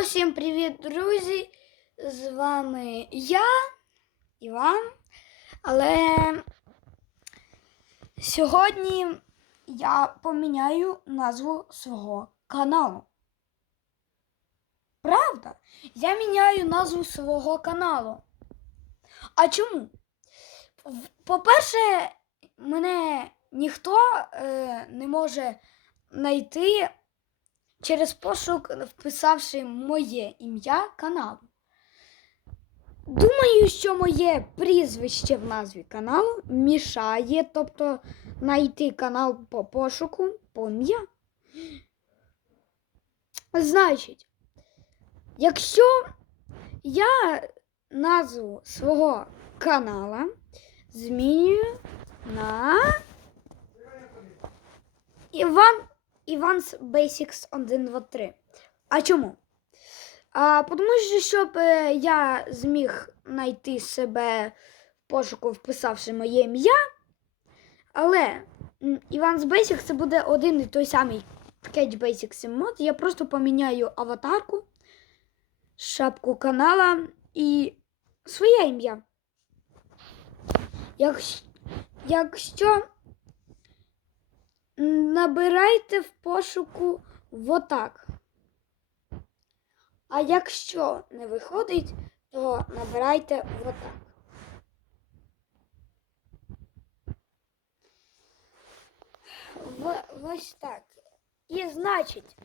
Усім привіт, друзі! З вами я, Іван. Але сьогодні я поміняю назву свого каналу. Правда? Я міняю назву свого каналу. А чому? По-перше, мене ніхто е, не може знайти через пошук, вписавши моє ім'я каналу. Думаю, що моє прізвище в назві каналу мішає, тобто знайти канал по пошуку по ім'я. Значить, якщо я назву свого канала змінюю на Іван Іванс Basics 1, 2, 3. А чому? А, тому що щоб е, я зміг знайти себе в пошуку, вписавши моє ім'я. Але Іванс Basics це буде один і той самий Catch Basics мод. Я просто поміняю аватарку, шапку канала і своє ім'я. Якщо набирайте в пошуку отак. А якщо не виходить, то набирайте отак. В, ось так. І значить,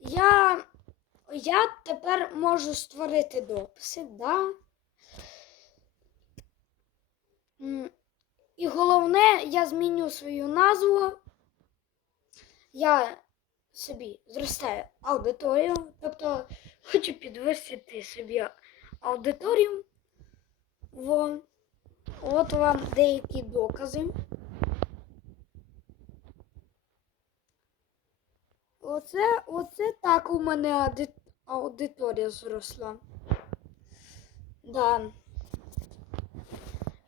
я, я тепер можу створити дописи, да? І головне, я зміню свою назву. Я собі зростаю аудиторію, тобто хочу підвищити собі аудиторію. Во. От вам деякі докази. Оце, оце так у мене аудиторія зросла. Да.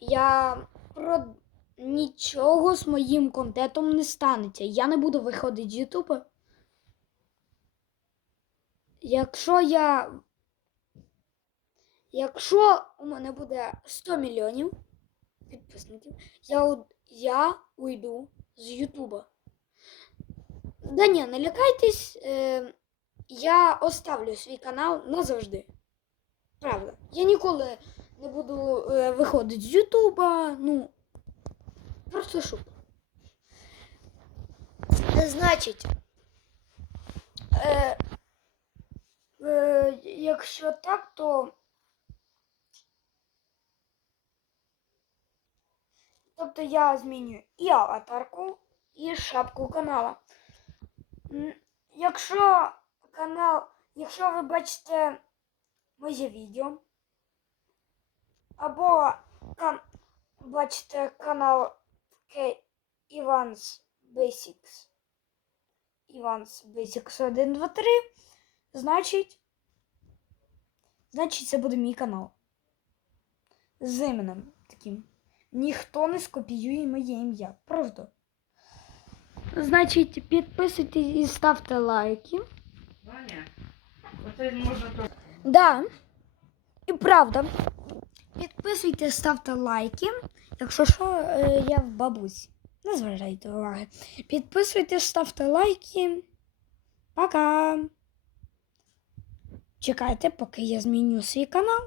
Я про нічого з моїм контентом не станеться. Я не буду виходити з Ютуба. Якщо я. Якщо у мене буде 100 мільйонів підписників, я, я уйду з Ютуба. Да ні, не лякайтесь, е, я оставлю свій канал назавжди. Правда. Я ніколи не буду е, виходити з Ютуба. Ну, просто шут. Значить, е, е, якщо так, то. Тобто я змінюю і аватарку, і шапку канала. Якщо канал, якщо ви бачите моє відео, або кан, бачите канал K Ivans Basics, Ivans Basics 1, 2, 3, значить, значить це буде мій канал. З іменем таким. Ніхто не скопіює моє ім'я. Просто. Значить, підписуйтесь і ставте лайки. Ваня, оце можна то. Да. І правда. Підписуйтесь, ставте лайки. Якщо що, е, я в бабусі. Не зважайте уваги. Підписуйтесь, ставте лайки. Пока. Чекайте, поки я зміню свій канал.